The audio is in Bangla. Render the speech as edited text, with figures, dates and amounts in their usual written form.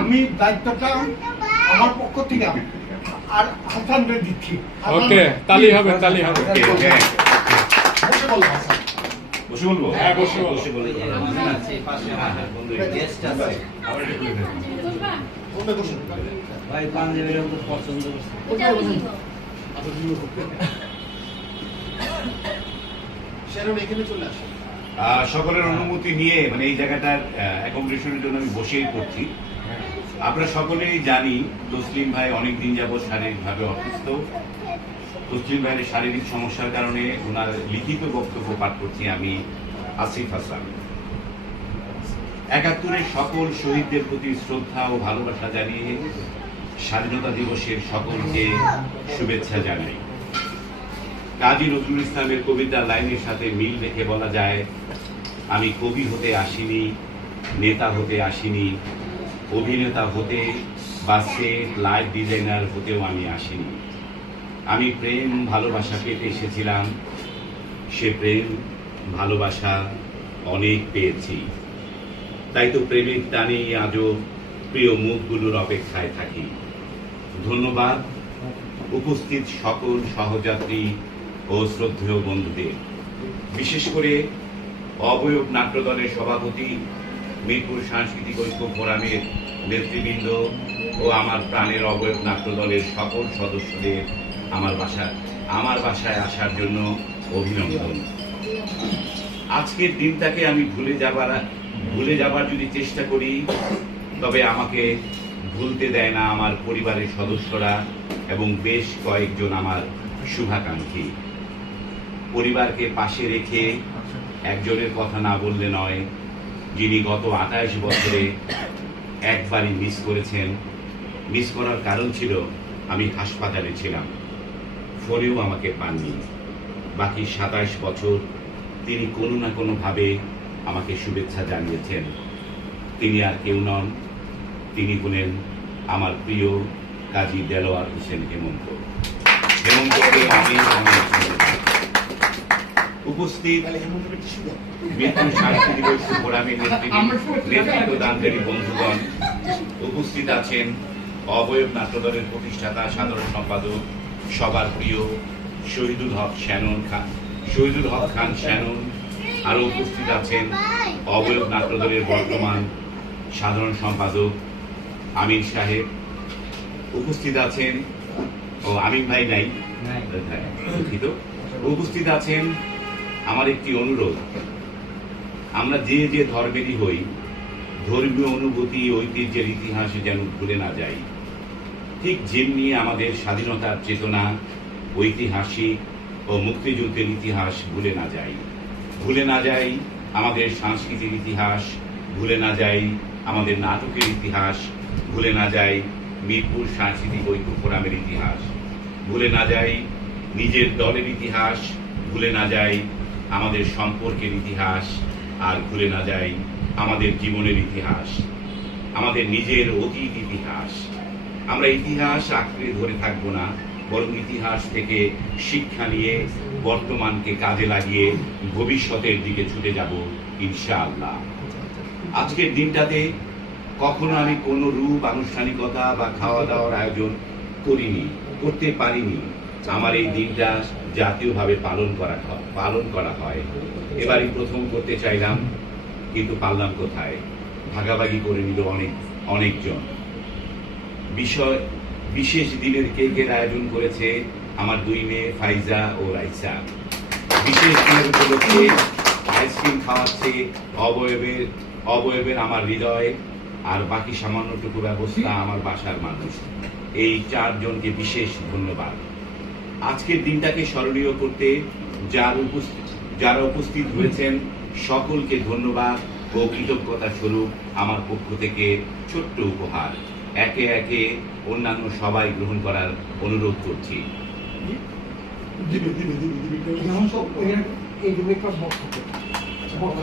আমি দায়িত্বটা আমার পক্ষ থেকে আর হাসানকে দিচ্ছি। ওকে, তালি হবে, তালি হবে। বসে বলো হাসান। বসে বলবো? হ্যাঁ, বসে বলো। বসে বলবো। ভাই পাঞ্জাবির মতো পছন্দ করছে। সকলের অনুমতি নিয়ে মানে এই জায়গাটার অ্যাকোমোডেশনের জন্য আমি বসেই পড়ছি। আমরা সকলেই জানি তসলিম ভাই অনেকদিন যাবৎ শারীরিকভাবে অসুস্থ। তসলিম ভাইয়ের শারীরিক সমস্যার কারণে ওনার লিখিত বক্তব্য পাঠ করছি আমি, আসিফ হাসান। ৭১-এর সকল শহীদদের প্রতি শ্রদ্ধা ও ভালোবাসা জানিয়ে স্বাধীনতা দিবসের সকলকে শুভেচ্ছা জানাই। কাজী নজরুল ইসলামের কবিতার লাইনের সাথে মিল রেখে বলা যায়, আমি কবি হতে আসিনি, নেতা হতে আসিনি, অভিনেতা হতে বা সেট লাইভ ডিজাইনার হতেও আমি আসিনি। আমি প্রেম ভালোবাসা পেতে এসেছিলাম, সে প্রেম ভালোবাসা অনেক পেয়েছি। তাই তো প্রেমের টানেই আজও প্রিয় মুখগুলোর অপেক্ষায় থাকি। ধন্যবাদ উপস্থিত সকল সহযাত্রী ও শ্রদ্ধেয় বন্ধুদের, বিশেষ করে অবয়ব নাট্য দলের সভাপতি, মিরপুর সাংস্কৃতিক ঐক্য ফোরামের নেতৃবৃন্দ ও আমার প্রাণের অবয়ব নাট্য দলের সকল সদস্যদের আমার বাসায় আসার জন্য অভিনন্দন। আজকের দিনটাকে আমি ভুলে যাবার যদি চেষ্টা করি, তবে আমাকে ভুলতে দেয় না আমার পরিবারের সদস্যরা এবং বেশ কয়েকজন আমার শুভাকাঙ্ক্ষী। পরিবারকে পাশে রেখে একজনের কথা না বললে নয়, যিনি গত ২৮ বছরে একবারই মিস করেছেন। মিস করার কারণ ছিল আমি হাসপাতালে ছিলাম, ফোনেও আমাকে পাননি। বাকি ২৭ বছর তিনি কোনো না কোনোভাবে আমাকে শুভেচ্ছা জানিয়েছেন। তিনি আর কেউ নন, তিনি হলেন আমার প্রিয় কাজী দেলোয়ার হোসেন হেমন্ত। হেমন্তকে আমি উপস্থিত মিরপুর সাংস্কৃতিক ঐক্য ফোরামের নেতৃত্ব দানকারী বন্ধুগণ, উপস্থিত আছেন অবয়ব নাট্য দলের প্রতিষ্ঠাতা সাধারণ সম্পাদক সবার প্রিয় শহীদুল হক খান শ্যানন, আরো উপস্থিত আছেন অবয়ব নাট্য দলের বর্তমান সাধারণ সম্পাদক আমিন সাহেব, উপস্থিত আছেন আমিন ভাই নাই, দুঃখিত, উপস্থিত আছেন। আমার একটি অনুরোধ, আমরা যে যে ধর্মেরই হই, ধর্মীয় অনুভূতি ঐতিহ্যের ইতিহাসে যেন ভুলে না যাই। ঠিক যেমনি আমাদের স্বাধীনতার চেতনা, ঐতিহাসিক ও মুক্তিযুদ্ধের ইতিহাস ভুলে না যাই আমাদের সাংস্কৃতিক ইতিহাস, ভুলে না যাই আমাদের নাটকের ইতিহাস, ভুলে না যাই মিরপুর সাংস্কৃতিক ঐক্য ফোরামের ইতিহাস, ভুলে না যাই নিজের দলের ইতিহাস, ভুলে না যাই আমাদের সম্পর্কের ইতিহাস, আর ভুলে না যাই আমাদের জীবনের ইতিহাস, আমাদের নিজের অতীত ইতিহাস। আমরা ইতিহাস আঁকড়ে ধরে থাকবো না, বরং ইতিহাস থেকে শিক্ষা নিয়ে বর্তমানকে কাজে লাগিয়ে ভবিষ্যতের দিকে ছুটে যাব ইনশাআল্লাহ। আজকের দিনটাতে কখনো আমি কোনো রূপ আনুষ্ঠানিকতা বা খাওয়া দাওয়ার আয়োজন করতে পারিনি। আমার এই দিনটা জাতীয়ভাবে পালন করা হয়। এবারই প্রথম করতে চাইলাম, কিন্তু পারলাম কোথায়, ভাগাভাগি করে নিল অনেকজন। বিশেষ দিনের কেকের আয়োজন করেছে আমার 2 মেয়ে ফাইজা ও রাইসা। বিশেষ দিনের উপলক্ষে আইসক্রিম খাওয়াচ্ছে অবয়বের আমার হৃদয়, আর বাকি সামান্যটুকু ব্যবস্থা আমার বাসার মানুষ। এই 4 জনকে বিশেষ ধন্যবাদ। আজকের দিনটাকে স্মরণীয় করতে যারা উপস্থিত হয়েছেন সকলকে ধন্যবাদ ও কৃতজ্ঞতা স্বরূপ আমার পক্ষ থেকে ছোট্ট উপহার একে একে অন্যান্য সবাই গ্রহণ করার অনুরোধ করছি।